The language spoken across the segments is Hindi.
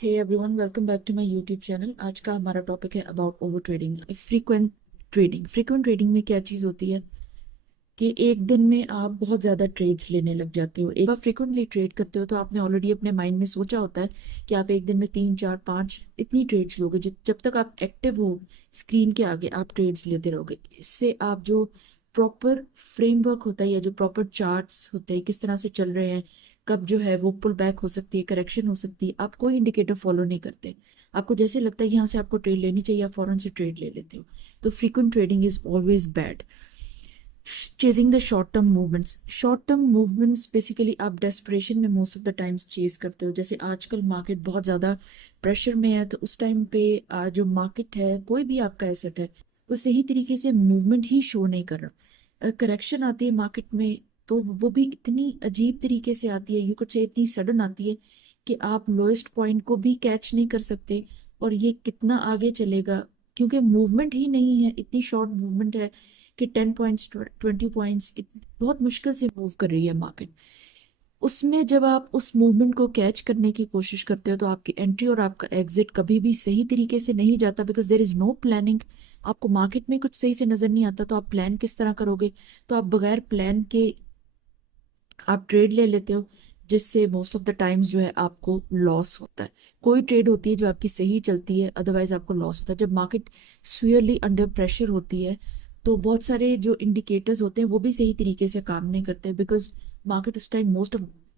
Hey everyone, welcome back to my YouTube channel. आज का हमारा टॉपिक है about over trading, frequent trading. Frequent trading में क्या चीज़ होती है कि एक दिन में आप बहुत ज़्यादा ट्रेड्स लेने लग जाते हो। एक बार फ्रीक्वेंटली ट्रेड करते हो तो आपने ऑलरेडी अपने माइंड में सोचा होता है कि आप एक दिन में 3 4 5 इतनी ट्रेड्स लोगे। जब तक आप एक्टिव हो स्क्रीन के आगे आप ट्रेड्स लेते रहोगे। इससे आप जो प्रॉपर फ्रेमवर्क होता है या जो प्रॉपर चार्ट्स होते हैं किस तरह से चल रहे हैं, कब जो है वो पुल बैक हो सकती है, करेक्शन हो सकती है, आप कोई इंडिकेटर फॉलो नहीं करते। आपको जैसे लगता है यहाँ से आपको ट्रेड लेनी चाहिए, आप फौरन से ट्रेड ले लेते हो। तो frequent trading is always bad. Chasing the short term movements basically आप डेस्परेशन में most of the times chase करते हो। जैसे आजकल मार्केट बहुत ज़्यादा प्रेशर में है तो उस टाइम पे जो मार्केट है, कोई भी आपका एसेट है, वो सही तरीके से मूवमेंट ही शो नहीं कर रहा। करेक्शन आती है मार्केट में तो वो भी इतनी अजीब तरीके से आती है, यू कुड से इतनी सडन आती है कि आप लोएस्ट पॉइंट को भी कैच नहीं कर सकते। और ये कितना आगे चलेगा क्योंकि मूवमेंट ही नहीं है, इतनी शॉर्ट मूवमेंट है कि 10 पॉइंट्स 20 पॉइंट्स बहुत मुश्किल से मूव कर रही है मार्केट। उसमें जब आप उस मूवमेंट को कैच करने की कोशिश करते हो तो आपकी एंट्री और आपका एग्जिट कभी भी सही तरीके से नहीं जाता, because there is no planning. आपको मार्केट में कुछ सही से नजर नहीं आता तो आप प्लान किस तरह करोगे। तो आप बगैर प्लान के आप ट्रेड ले लेते हो, जिससे मोस्ट ऑफ द टाइम्स जो है आपको लॉस होता है। कोई ट्रेड होती है जो आपकी सही चलती है, अदरवाइज आपको लॉस होता है। जब मार्केट स्वीयरली अंडर प्रेशर होती है तो बहुत सारे जो इंडिकेटर्स होते हैं वो भी सही तरीके से काम नहीं करते, बिकॉज मार्केट उस टाइम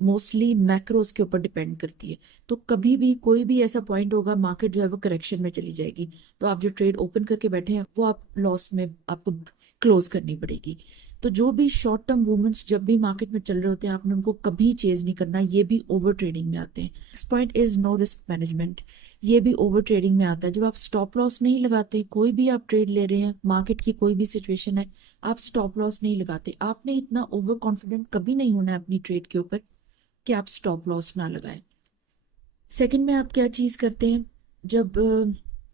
मोस्टली मैक्रोस के ऊपर डिपेंड करती है। तो कभी भी कोई भी ऐसा पॉइंट होगा मार्केट जो है वो करेक्शन में चली जाएगी, तो आप जो ट्रेड ओपन करके बैठे हैं वो आप लॉस में आपको क्लोज करनी पड़ेगी। तो जो भी शॉर्ट टर्म मूवमेंट्स जब भी मार्केट में चल रहे होते हैं आपने उनको कभी चेज नहीं करना, ये भी ओवर ट्रेडिंग में आते हैं। Next point is no risk management. ये भी ओवर ट्रेडिंग में आता है। जब आप स्टॉप लॉस नहीं लगाते, कोई भी आप ट्रेड ले रहे हैं, मार्केट की कोई भी सिचुएशन है, आप स्टॉप लॉस नहीं लगाते। आपने इतना ओवर कॉन्फिडेंट कभी नहीं होना है अपनी ट्रेड के ऊपर कि आप स्टॉप लॉस ना लगाएं। सेकंड में आप क्या चीज़ करते हैं, जब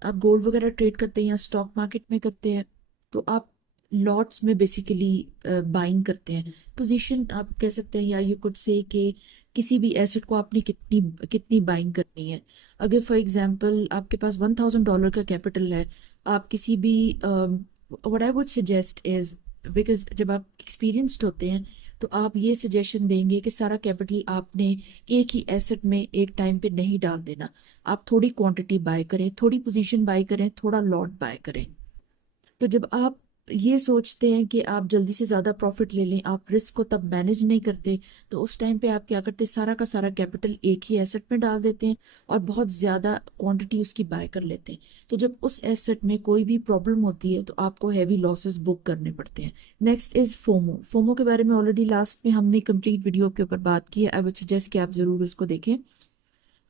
आप गोल्ड वगैरह ट्रेड करते हैं या स्टॉक मार्केट में करते हैं तो आप लॉट्स में बेसिकली बाइंग करते हैं। पोजीशन आप कह सकते हैं या यू कुड से कि किसी भी एसेट को आपने कितनी कितनी बाइंग करनी है। अगर फॉर एग्जांपल आपके पास $1,000 का कैपिटल है, आप किसी भी what I would suggest is, because जब आप एक्सपीरियंस्ड होते हैं तो आप ये सजेशन देंगे कि सारा कैपिटल आपने एक ही एसेट में एक टाइम पे नहीं डाल देना। आप थोड़ी क्वांटिटी बाय करें, थोड़ी पोजीशन बाय करें, थोड़ा लॉट बाय करें। तो जब आप ये सोचते हैं कि आप जल्दी से ज़्यादा प्रॉफिट ले लें, आप रिस्क को तब मैनेज नहीं करते, तो उस टाइम पे आप क्या करते हैं, सारा का सारा कैपिटल एक ही एसेट में डाल देते हैं और बहुत ज़्यादा क्वांटिटी उसकी बाय कर लेते हैं। तो जब उस एसेट में कोई भी प्रॉब्लम होती है तो आपको हैवी लॉसेस बुक करने पड़ते हैं। Next is FOMO. फोमो के बारे में ऑलरेडी लास्ट में हमने कंप्लीट वीडियो के ऊपर बात की है। आई वुड सजेस्ट कि आप ज़रूर उसको देखें।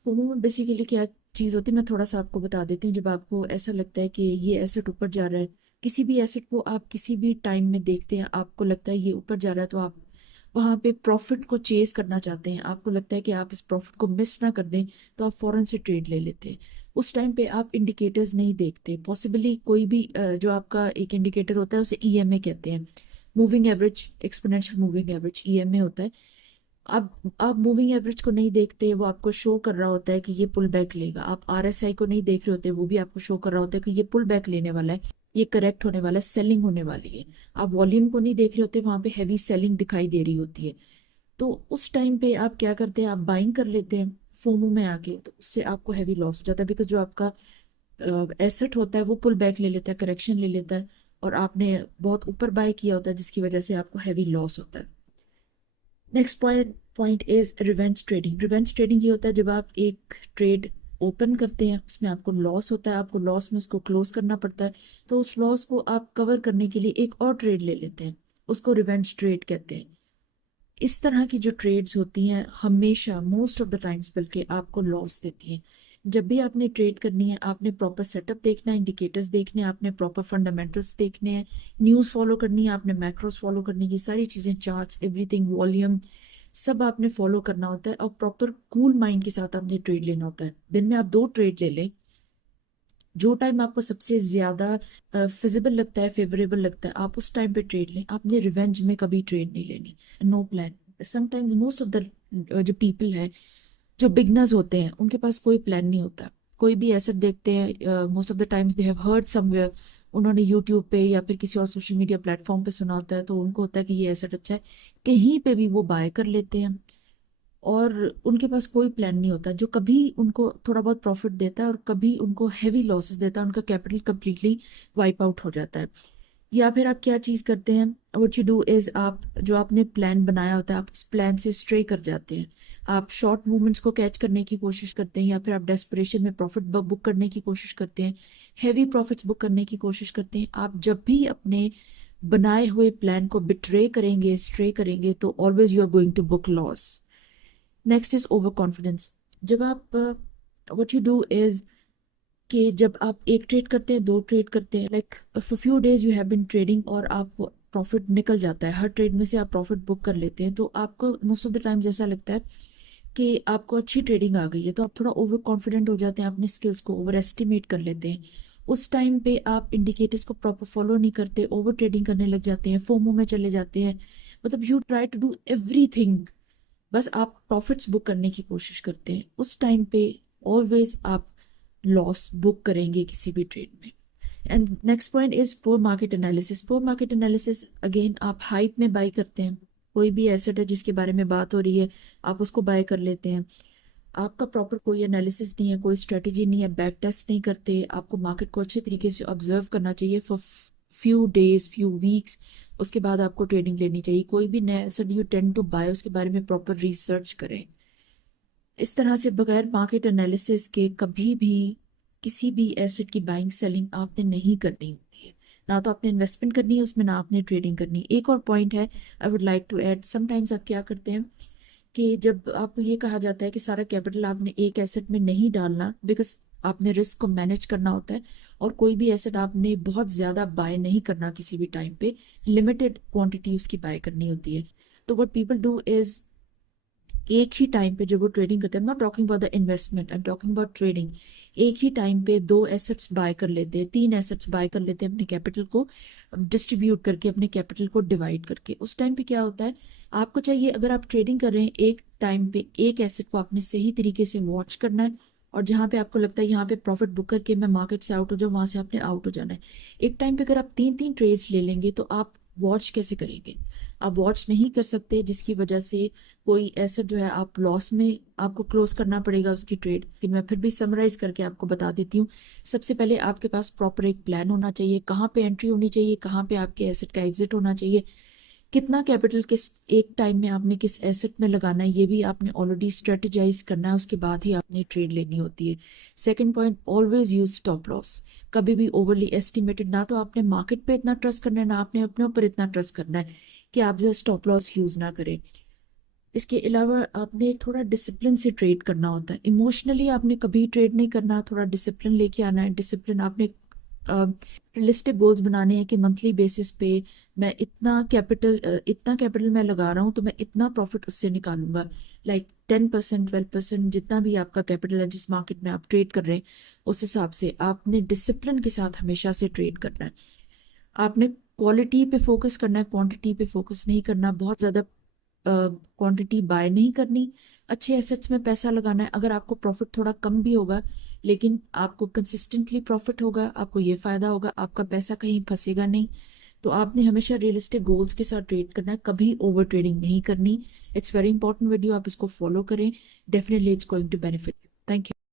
फोमो में बेसिकली क्या चीज़ होती है मैं थोड़ा सा आपको बता देती हूँ। जब आपको ऐसा लगता है कि ये एसेट ऊपर जा रहा है, किसी भी एसेट को आप किसी भी टाइम में देखते हैं, आपको लगता है ये ऊपर जा रहा है, तो आप वहां पे प्रॉफिट को चेज करना चाहते हैं, आपको लगता है कि आप इस प्रॉफिट को मिस ना कर दें, तो आप फौरन से ट्रेड ले लेते हैं। उस टाइम पे आप इंडिकेटर्स नहीं देखते। पॉसिबली कोई भी जो आपका एक इंडिकेटर होता है उसे ईएमए कहते हैं, moving average, exponential moving average, EMA होता है। आप मूविंग एवरेज को नहीं देखते, वो आपको शो कर रहा होता है कि ये पुल बैक लेगा। आप आरएसआई को नहीं देख रहे होते, वो भी आपको शो कर रहा होता है कि ये पुल बैक लेने वाला है, ये करेक्ट होने वाला है, सेलिंग होने वाली है। आप वॉल्यूम को नहीं देख रहे होते, वहां पे हैवी सेलिंग दिखाई दे रही होती है। तो उस टाइम पे आप क्या करते हैं, आप बाइंग कर लेते हैं फोमो में आके, तो उससे आपको हैवी लॉस हो जाता है, बिकॉज जो आपका एसेट होता है वो पुल बैक ले लेता है, करेक्शन ले लेता है, और आपने बहुत ऊपर बाय किया होता है जिसकी वजह से आपको हैवी लॉस होता है। Next point is revenge trading. Revenge trading ये होता है जब आप एक ट्रेड ओपन करते हैं, उसमें आपको लॉस होता है, आपको लॉस में उसको क्लोज करना पड़ता है, तो उस लॉस को आप कवर करने के लिए एक और ट्रेड ले लेते हैं, उसको रिवेंज ट्रेड कहते हैं। इस तरह की जो ट्रेड्स होती हैं हमेशा मोस्ट ऑफ द टाइम्स बल्कि आपको लॉस देती हैं। जब भी आपने ट्रेड करनी है आपने प्रॉपर सेटअप देखना है, इंडिकेटर्स देखने हैं, आपने प्रॉपर फंडामेंटल्स देखने हैं, न्यूज़ फॉलो करनी है, आपने मैक्रोस फॉलो करनी है, ये सारी चीज़ें, चार्ट्स, एवरीथिंग, वॉल्यूम, सब आपने फॉलो करना होता है। और प्रॉपर कूल माइंड के साथ आपने ट्रेड लेना होता है। दिन में आप 2 ट्रेड ले लें, जो टाइम आपको सबसे ज्यादा फिजिबल लगता है, फेवरेबल लगता है, आप उस टाइम पे ट्रेड लें। आपने रिवेंज में कभी ट्रेड नहीं लेनी, no plan. Sometimes most of the जो पीपल है जो बिगनर्स होते हैं उनके पास कोई प्लान नहीं होता। कोई भी एसेट देखते हैं, most of the times they have heard somewhere, उन्होंने यूट्यूब पे या फिर किसी और सोशल मीडिया प्लेटफॉर्म पे सुना होता है, तो उनको होता है कि ये एसेट अच्छा है, कहीं पे भी वो बाय कर लेते हैं और उनके पास कोई प्लान नहीं होता, जो कभी उनको थोड़ा बहुत प्रॉफिट देता है और कभी उनको हैवी लॉसेस देता है, उनका कैपिटल कंप्लीटली वाइप आउट हो जाता है। या फिर आप क्या चीज़ करते हैं, व्हाट यू डू इज, आप जो आपने प्लान बनाया होता है आप उस प्लान से स्ट्रे कर जाते हैं। आप शॉर्ट मूवमेंट्स को कैच करने की कोशिश करते हैं, या फिर आप डेस्परेशन में प्रॉफिट बुक करने की कोशिश करते हैं, हैवी प्रॉफिट्स बुक करने की कोशिश करते हैं। आप जब भी अपने बनाए हुए प्लान को बिट्रे करेंगे, स्ट्रे करेंगे, तो always you are going to book loss. Next is over confidence. जब आप व्हाट यू डू इज कि जब आप एक ट्रेड करते हैं, दो ट्रेड करते हैं, like for few days you have been trading और आप प्रॉफिट निकल जाता है, हर ट्रेड में से आप प्रॉफिट बुक कर लेते हैं, तो आपको मोस्ट ऑफ द टाइम्स ऐसा लगता है कि आपको अच्छी ट्रेडिंग आ गई है, तो आप थोड़ा ओवर कॉन्फिडेंट हो जाते हैं, अपने स्किल्स को ओवर एस्टिमेट कर लेते हैं। उस टाइम पे आप इंडिकेटर्स को प्रॉपर फॉलो नहीं करते, ओवर ट्रेडिंग करने लग जाते हैं, फोमो में चले जाते हैं। मतलब you try to do everything, बस आप प्रॉफिट्स बुक करने की कोशिश करते हैं। उस टाइम पे ऑलवेज आप लॉस बुक करेंगे किसी भी ट्रेड में। And next point is poor market analysis. Poor market analysis again, आप हाइप में बाई करते हैं, कोई भी एसेट है जिसके बारे में बात हो रही है आप उसको बाय कर लेते हैं। आपका प्रॉपर कोई एनालिसिस नहीं है, कोई स्ट्रेटेजी नहीं है, बैक टेस्ट नहीं करते। आपको मार्केट को अच्छे तरीके से ऑब्जर्व करना चाहिए for few days, few weeks, उसके बाद आपको ट्रेडिंग लेनी चाहिए। कोई भी नया asset you tend to buy, उसके बारे में प्रॉपर रिसर्च करें। इस तरह से बगैर मार्केट एनालिसिस के कभी भी किसी भी एसेट की बाइंग सेलिंग आपने नहीं करनी होती है, ना तो आपने इन्वेस्टमेंट करनी है उसमें, ना आपने ट्रेडिंग करनी। एक और पॉइंट है I would like to add, sometimes आप क्या करते हैं कि जब आपको ये कहा जाता है कि सारा कैपिटल आपने एक एसेट में नहीं डालना, बिकॉज आपने रिस्क को मैनेज करना होता है, और कोई भी एसेट आपने बहुत ज़्यादा बाय नहीं करना किसी भी टाइम पे, लिमिटेड क्वांटिटी उसकी बाय करनी होती है। तो व्हाट पीपल डू इज, एक ही टाइम पे जब वो ट्रेडिंग करते हैं, not talking about the investment, I am talking about trading, एक ही टाइम पे दो एसेट्स बाय कर लेते हैं, तीन एसेट्स बाय कर लेते हैं, अपने कैपिटल को डिस्ट्रीब्यूट करके, अपने कैपिटल को डिवाइड करके। उस टाइम पे क्या होता है, आपको चाहिए अगर आप ट्रेडिंग कर रहे हैं एक टाइम पे एक एसेट को आपने सही तरीके से वॉच करना है, और जहाँ पे आपको लगता है यहाँ पे प्रॉफिट बुक करके मैं मार्केट से आउट हो जाऊँ, वहां से आपने आउट हो जाना है। एक टाइम पे अगर आप तीन तीन ट्रेड्स ले लेंगे तो आप वॉच कैसे करेंगे, आप वॉच नहीं कर सकते, जिसकी वजह से कोई एसेट जो है आप लॉस में, आपको क्लोज करना पड़ेगा उसकी ट्रेड। लेकिन मैं फिर भी समराइज करके आपको बता देती हूँ। सबसे पहले आपके पास प्रॉपर एक प्लान होना चाहिए, कहाँ पे एंट्री होनी चाहिए, कहाँ पे आपके एसेट का एग्जिट होना चाहिए, कितना कैपिटल किस एक टाइम में आपने किस एसेट में लगाना है, ये भी आपने ऑलरेडी स्ट्रेटेजाइज करना है, उसके बाद ही आपने ट्रेड लेनी होती है। Second point, always use stop loss. कभी भी ओवरली एस्टिमेटेड, ना तो आपने मार्केट पे इतना ट्रस्ट करना है, ना आपने अपने ऊपर इतना ट्रस्ट करना है कि आप जो है स्टॉप लॉस यूज ना करें। इसके अलावा आपने थोड़ा डिसिप्लिन से ट्रेड करना होता है, इमोशनली आपने कभी ट्रेड नहीं करना, थोड़ा डिसिप्लिन लेके आना है। डिसिप्लिन, आपने रियलिस्टिक गोल्स बनाने हैं कि मंथली बेसिस पे मैं इतना कैपिटल मैं लगा रहा हूँ तो मैं इतना प्रॉफिट उससे निकालूंगा, लाइक 10%, 12%, जितना भी आपका कैपिटल है जिस मार्केट में आप ट्रेड कर रहे हैं, उस हिसाब से आपने डिसिप्लिन के साथ हमेशा से ट्रेड करना है। आपने क्वालिटी पे फोकस करना है, क्वांटिटी पे फोकस नहीं करना, बहुत ज़्यादा क्वांटिटी बाय नहीं करनी, अच्छे एसेट्स में पैसा लगाना है। अगर आपको प्रॉफिट थोड़ा कम भी होगा, लेकिन आपको कंसिस्टेंटली प्रॉफिट होगा, आपको ये फायदा होगा, आपका पैसा कहीं फंसेगा नहीं। तो आपने हमेशा रियलिस्टिक गोल्स के साथ ट्रेड करना है, कभी ओवर ट्रेडिंग नहीं करनी। इट्स वेरी इंपॉर्टेंट वीडियो, आप इसको फॉलो करें, definitely it's going to benefit you. Thank you.